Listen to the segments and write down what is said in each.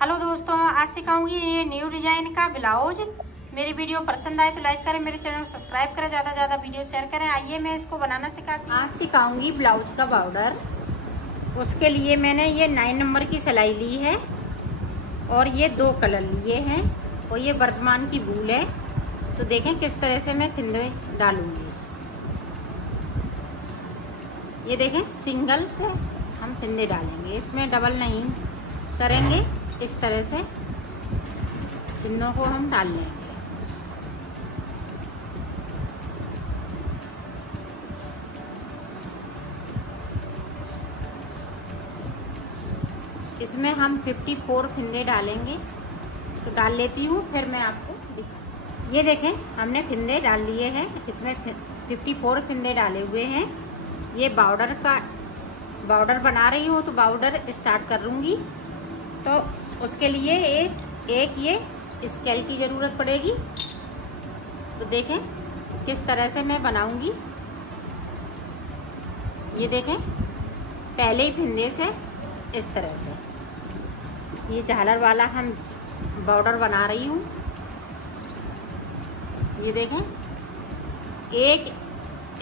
Hello दोस्तों, आज सिखाऊंगी ये न्यू डिजाइन का ब्लाउज। मेरी वीडियो पसंद आए तो लाइक करें, मेरे चैनल को सब्सक्राइब करें, ज़्यादा से ज़्यादा वीडियो शेयर करें। आइए मैं इसको बनाना सिखाती हूँ। आज सिखाऊंगी ब्लाउज का बॉर्डर। उसके लिए मैंने ये 9 नंबर की सिलाई ली है और ये 2 कलर लिए हैं और ये वर्धमान की वूल है। तो देखें किस तरह से मैं फिंदे डालूंगी। ये देखें सिंगल से हम फिंदे डालेंगे, इसमें डबल नहीं करेंगे। इस तरह से फिंदों को हम डाल लेंगे। इसमें हम 54 फिंदे डालेंगे। तो डाल लेती हूँ, फिर मैं आपको ये देखें हमने फिंदे डाल लिए हैं। इसमें 54 फिंदे डाले हुए हैं। ये बॉर्डर बना रही हूँ तो बॉर्डर स्टार्ट कर लूँगी। तो उसके लिए एक ये स्केल की ज़रूरत पड़ेगी। तो देखें किस तरह से मैं बनाऊंगी। ये देखें पहले ही फिंदे से इस तरह से ये झालर वाला हम बॉर्डर बना रही हूँ। ये देखें एक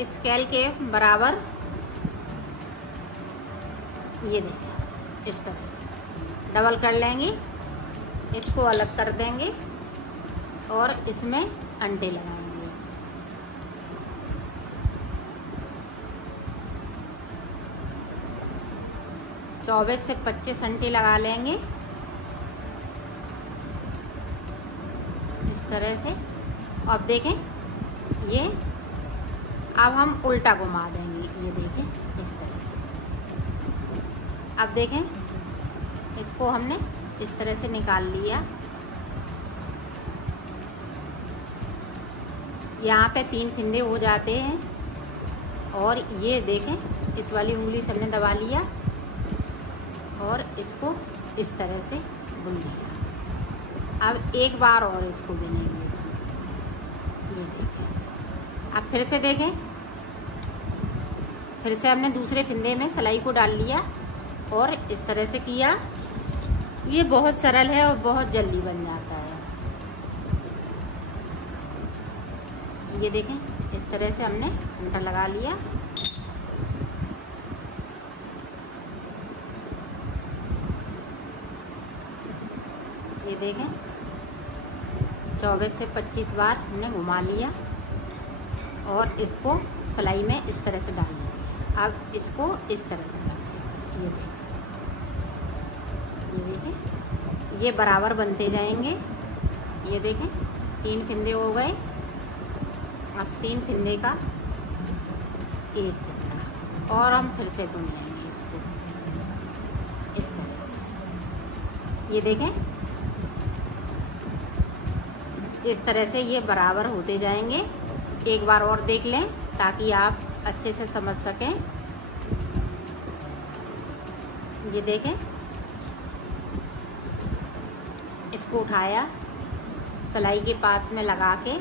स्केल के बराबर, ये देखें इस तरह से डबल कर लेंगे, इसको अलग कर देंगे और इसमें अंटे लगाएंगे। चौबीस से 25 अंटे लगा लेंगे इस तरह से। अब देखें ये अब हम उल्टा घुमा देंगे। ये देखें इस तरह से। अब देखें इसको हमने इस तरह से निकाल लिया। यहाँ पे 3 फिंदे हो जाते हैं और ये देखें इस वाली उंगली से हमने दबा लिया और इसको इस तरह से बुन लिया। अब एक बार और इसको बुनेंगे। ये देखें, अब फिर से देखें, फिर से हमने दूसरे फिंदे में सिलाई को डाल लिया और इस तरह से किया। ये बहुत सरल है और बहुत जल्दी बन जाता है। ये देखें इस तरह से हमने अंटा लगा लिया। ये देखें 24 से 25 बार हमने घुमा लिया और इसको सिलाई में इस तरह से डाल लिया। अब इसको इस तरह से डाल। ये देखें, ये देखें ये बराबर बनते जाएंगे। ये देखें 3 फिंदे हो गए। अब 3 फिंदे का एक फिंदा और हम फिर से बुन लेंगे इसको इस तरह से। ये देखें इस तरह से ये बराबर होते जाएंगे। एक बार और देख लें ताकि आप अच्छे से समझ सकें। ये देखें इसको उठाया, सिलाई के पास में लगा के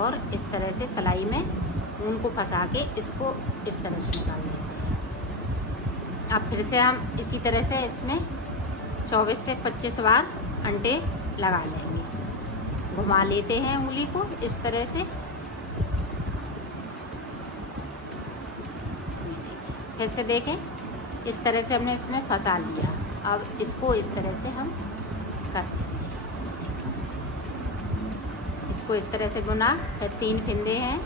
और इस तरह से सिलाई में ऊन को फंसा के इसको इस तरह से निकाल लेंगे। अब फिर से हम इसी तरह से इसमें 24 से 25 बार अंटे लगा लेंगे। घुमा लेते हैं उंगली को इस तरह से। फिर से देखें इस तरह से हमने इसमें फंसा लिया। अब इसको इस तरह से हम करते हैं। इसको इस तरह से बुना, फिर 3 फिंदे हैं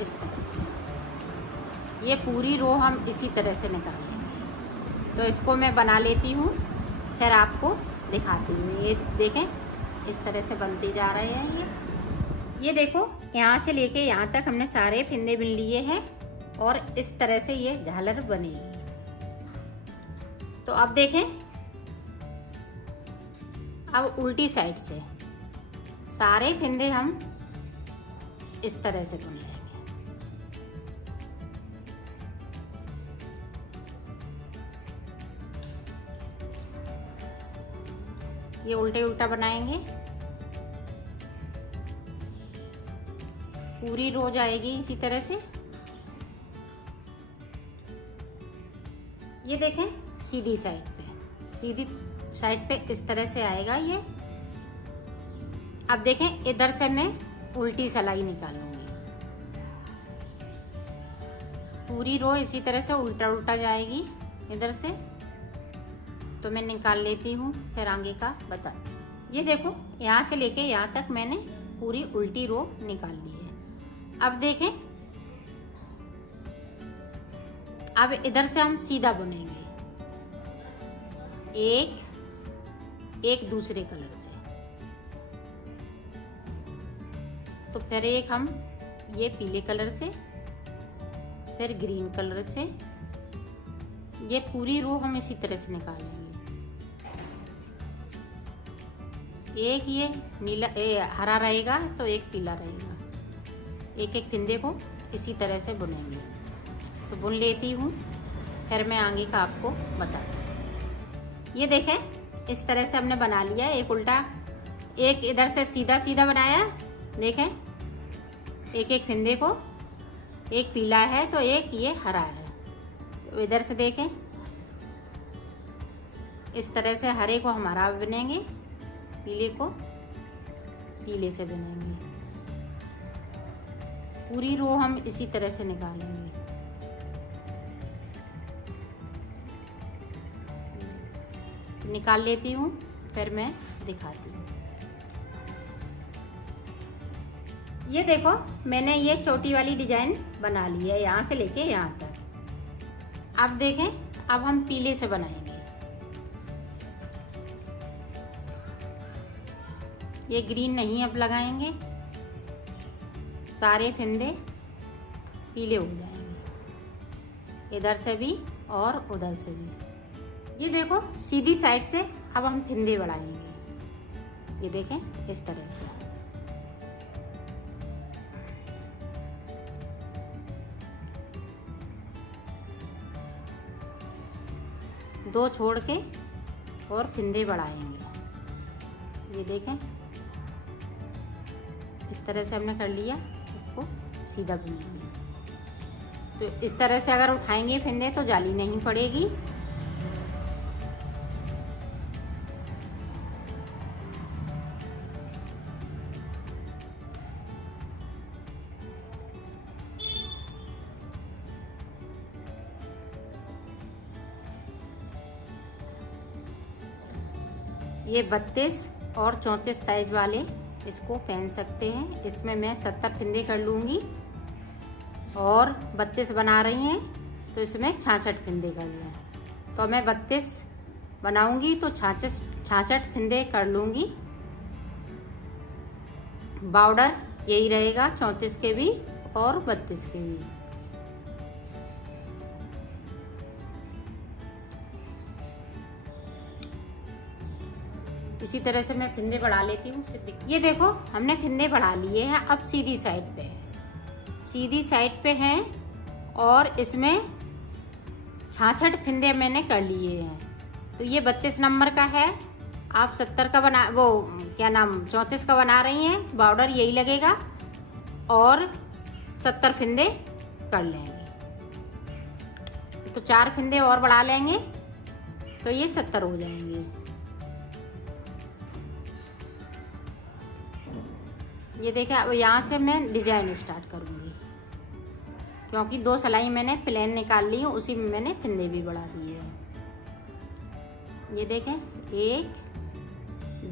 इस तरह से। ये पूरी रो हम इसी तरह से निकालेंगे। तो इसको मैं बना लेती हूँ, फिर आपको दिखाती हूँ। ये देखें इस तरह से बनते जा रहे हैं। ये देखो यहाँ से लेके यहाँ तक हमने सारे फिंदे बुन लिए हैं और इस तरह से ये झालर बनेगी। तो अब देखें, अब उल्टी साइड से सारे फिंदे हम इस तरह से बुन लेंगे। ये उल्टे उल्टा बनाएंगे, पूरी रो जाएगी इसी तरह से। ये देखें सीधी साइड पे, सीधी साइड पे इस तरह से आएगा ये। अब देखें इधर से मैं उल्टी सिलाई निकालूंगी, पूरी रो इसी तरह से उल्टा उल्टा जाएगी इधर से। तो मैं निकाल लेती हूँ, फिर आगे का बता। ये देखो यहाँ से लेके यहाँ तक मैंने पूरी उल्टी रो निकाल ली है। अब देखें, अब इधर से हम सीधा बुनेंगे, एक दूसरे कलर से। तो फिर एक हम ये पीले कलर से, फिर ग्रीन कलर से, ये पूरी रो हम इसी तरह से निकालेंगे। एक ये नीला हरा रहेगा तो एक पीला रहेगा, एक एक फिंदे को इसी तरह से बुनेंगे। तो बुन लेती हूँ, फिर मैं आगे का आपको बताती हूँ। ये देखें इस तरह से हमने बना लिया, एक उल्टा, एक इधर से सीधा सीधा बनाया। देखें एक एक फिंदे को, एक पीला है तो एक ये हरा है। तो इधर से देखें इस तरह से हरे को हम हरा बुनेंगे, पीले को पीले से बुनेंगे। पूरी रो हम इसी तरह से निकालेंगे। निकाल लेती हूँ, फिर मैं दिखाती हूँ। ये देखो मैंने ये छोटी वाली डिजाइन बना ली है, यहाँ से लेके यहाँ तक। अब देखें, अब हम पीले से बनाएंगे। ये ग्रीन नहीं अब लगाएंगे, सारे फिंदे पीले हो जाएंगे, इधर से भी और उधर से भी। ये देखो सीधी साइड से अब हम फिंदे बढ़ाएंगे। ये देखें इस तरह से। दो छोड़ के और फिंदे बढ़ाएंगे। ये देखें इस तरह से हमने कर लिया, इसको सीधा बुनेंगे। तो इस तरह से अगर उठाएंगे फिंदे तो जाली नहीं पड़ेगी। ये 32 और 34 साइज वाले इसको पहन सकते हैं। इसमें मैं 70 फिंदे कर लूँगी, और 32 बना रही हैं तो इसमें 66 फिंदे कर लें। तो मैं 32 बनाऊंगी तो 66 फिंदे कर लूँगी। बॉर्डर यही रहेगा 34 के भी और 32 के भी। इसी तरह से मैं फिंदे बढ़ा लेती हूँ। ये देखो हमने फिंदे बढ़ा लिए हैं। अब सीधी साइड पे है, सीधी साइड पे हैं, और इसमें 66 फिंदे मैंने कर लिए हैं। तो ये 32 नंबर का है, आप 70 का बना, वो क्या नाम 34 का बना रही हैं, बॉर्डर यही लगेगा, और 70 फिंदे कर लेंगे। तो 4 फिंदे और बढ़ा लेंगे तो ये 70 हो जाएंगे। ये देखिए, अब यहाँ से मैं डिजाइन स्टार्ट करूँगी, क्योंकि 2 सिलाई मैंने प्लेन निकाल ली है, उसी में मैंने फिंदे भी बढ़ा दिए हैं। ये देखें 1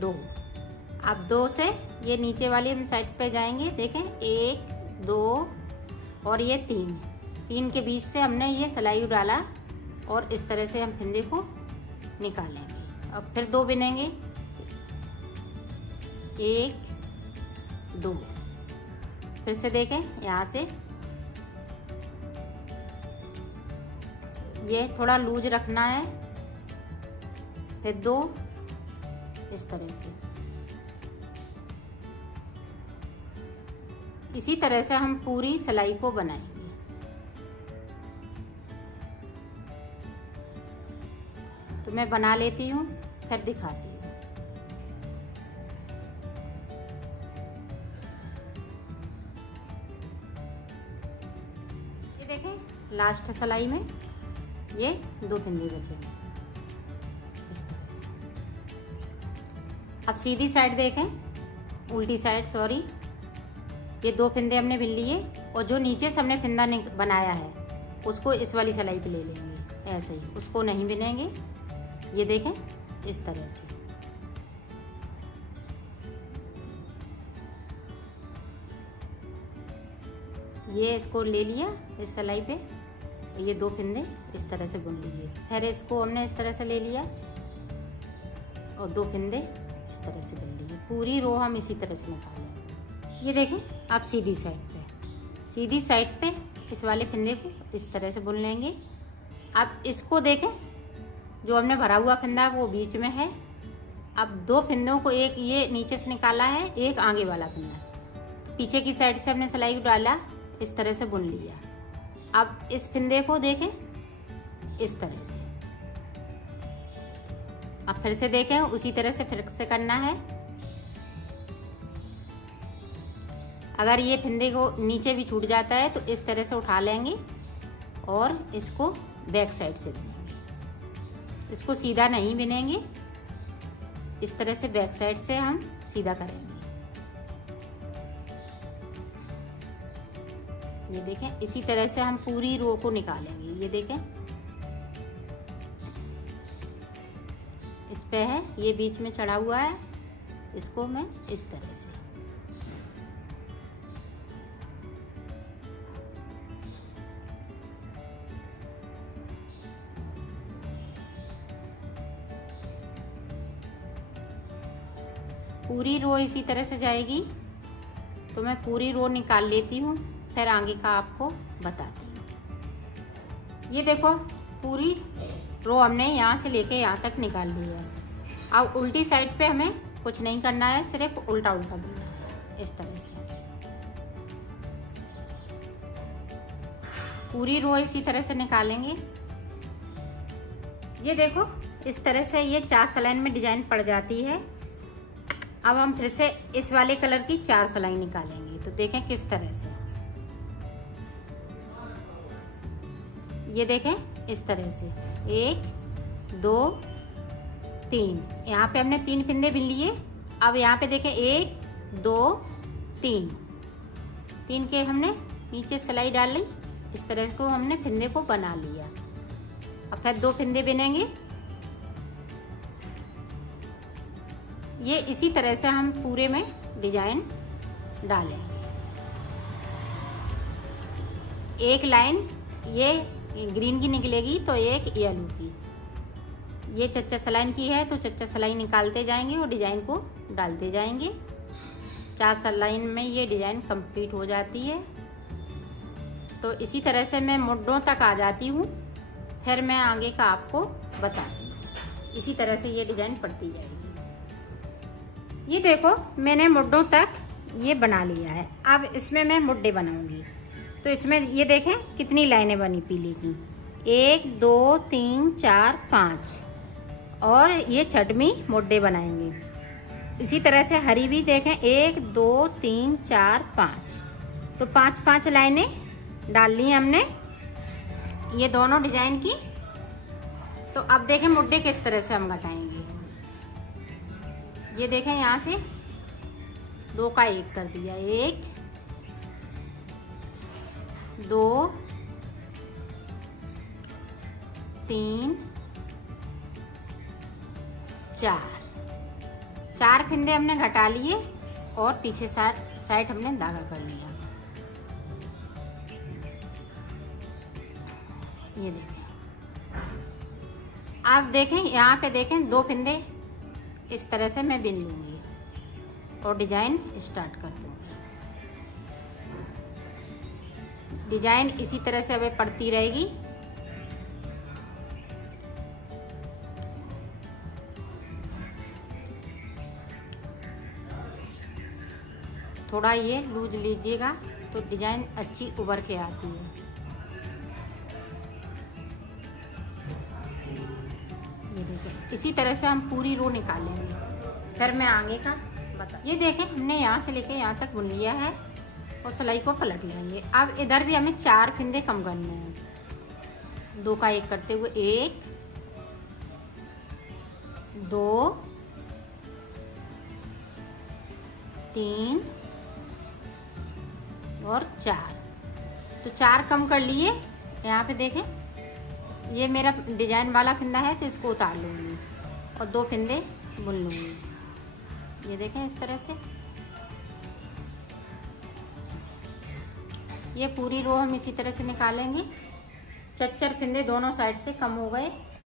2, अब 2 से ये नीचे वाली हम साइड पे जाएंगे। देखें 1 2 और ये 3 के बीच से हमने ये सिलाई डाला, और इस तरह से हम फिंदे को निकालेंगे। अब फिर 2 बिनेंगे, 1 2, फिर से देखें यहाँ से ये थोड़ा लूज रखना है, फिर 2 इस तरह से। इसी तरह से हम पूरी सिलाई को बनाएंगे। तो मैं बना लेती हूँ, फिर दिखाती हूँ। देखें लास्ट सिलाई में ये 2 फंदे बचे हैं इस तरह से। अब सीधी साइड देखें, उल्टी साइड सॉरी, ये 2 फंदे हमने बिन लिए और जो नीचे से हमने फंदा बनाया है उसको इस वाली सिलाई पे ले लेंगे ऐसे ही, उसको नहीं बिनेंगे। ये देखें इस तरह से। ये इसको ले लिया इस सिलाई पे, ये 2 फंदे इस तरह से बुन लीजिए। फिर इसको हमने इस तरह से ले लिया और 2 फंदे इस तरह से बुन लीजिए। पूरी रो हम इसी तरह से निकालें। ये देखें आप सीधी साइड पे इस वाले फंदे को इस तरह से बुन लेंगे। अब इसको देखें, जो हमने भरा हुआ फंदा वो बीच में है। अब 2 फंदों को, एक ये नीचे से निकाला है, एक आगे वाला फंदा, पीछे की साइड से हमने सिलाई डाला, इस तरह से बुन लिया। अब इस फंदे को देखें इस तरह से। अब फिर से देखें, उसी तरह से फिर से करना है। अगर ये फंदे को नीचे भी छूट जाता है तो इस तरह से उठा लेंगे और इसको बैक साइड से बिनेंगे। इसको सीधा नहीं बिनेंगे, इस तरह से बैक साइड से हम सीधा करेंगे। ये देखें इसी तरह से हम पूरी रो को निकालेंगे। ये देखें इस पे है, ये बीच में चढ़ा हुआ है, इसको मैं इस तरह से पूरी रो इसी तरह से जाएगी। तो मैं पूरी रो निकाल लेती हूँ, फिर आगे का आपको बताती हूँ। ये देखो पूरी रो हमने यहाँ से लेके यहाँ तक निकाल ली है। अब उल्टी साइड पे हमें कुछ नहीं करना है, सिर्फ उल्टा उल्टा देना है इस तरह से। पूरी रो इसी तरह से निकालेंगे। ये देखो इस तरह से ये 4 सलाइन में डिजाइन पड़ जाती है। अब हम फिर से इस वाले कलर की 4 सलाइन निकालेंगे। तो देखें किस तरह से, ये देखें इस तरह से 1 2 3, यहाँ पे हमने 3 फंदे बिन लिए। अब यहाँ पे देखें 1 2 3 के हमने नीचे सिलाई डाल ली, इस तरह को हमने फंदे को बना लिया। अब फिर 2 फंदे बिनेंगे। ये इसी तरह से हम पूरे में डिजाइन डालेंगे। एक लाइन ये ग्रीन की निकलेगी तो एक येलो की। ये चच्चा सलाइन की है तो चच्चा सलाइन निकालते जाएंगे और डिजाइन को डालते जाएंगे। 4 सलाइन में ये डिजाइन कंप्लीट हो जाती है। तो इसी तरह से मैं मुड्ढों तक आ जाती हूँ, फिर मैं आगे का आपको बताती हूँ। इसी तरह से ये डिजाइन पड़ती जाएगी। ये देखो मैंने मुड्ढों तक ये बना लिया है। अब इसमें मैं मुड्ढे बनाऊंगी। तो इसमें ये देखें कितनी लाइनें बनी पीली की, 1 2 3 4 5, और ये छठवीं मुड्ढे बनाएंगे। इसी तरह से हरी भी देखें 1 2 3 4 5, तो 5 लाइनें डाल ली हमने ये दोनों डिजाइन की। तो अब देखें मुड्ढे किस तरह से हम घटाएंगे। ये देखें यहाँ से 2 का 1 कर दिया, 1 2 3 4 फंदे हमने घटा लिए और पीछे साइड हमने धागा कर लिया। ये देखें, आप देखें यहाँ पे देखें 2 फंदे इस तरह से मैं बिन लूंगी और डिजाइन स्टार्ट कर दूंगी। डिजाइन इसी तरह से अब पड़ती रहेगी। थोड़ा ये लूज लीजिएगा तो डिजाइन अच्छी उभर के आती है। ये देखिए इसी तरह से हम पूरी रो निकालेंगे, फिर मैं आगे का बता। ये देखें हमने यहाँ से लेके यहाँ तक बुन लिया है और सिलाई को पलट लेंगे। अब इधर भी हमें 4 फंदे कम करने हैं। 2 का 1 करते हुए 1 2 3 और 4। तो 4 कम कर लिए। यहाँ पे देखें, ये मेरा डिजाइन वाला फंदा है तो इसको उतार लूँगी और 2 फंदे बुन लूँगी। ये देखें इस तरह से। ये पूरी रो हम इसी तरह से निकालेंगे। 4 फंदे दोनों साइड से कम हो गए।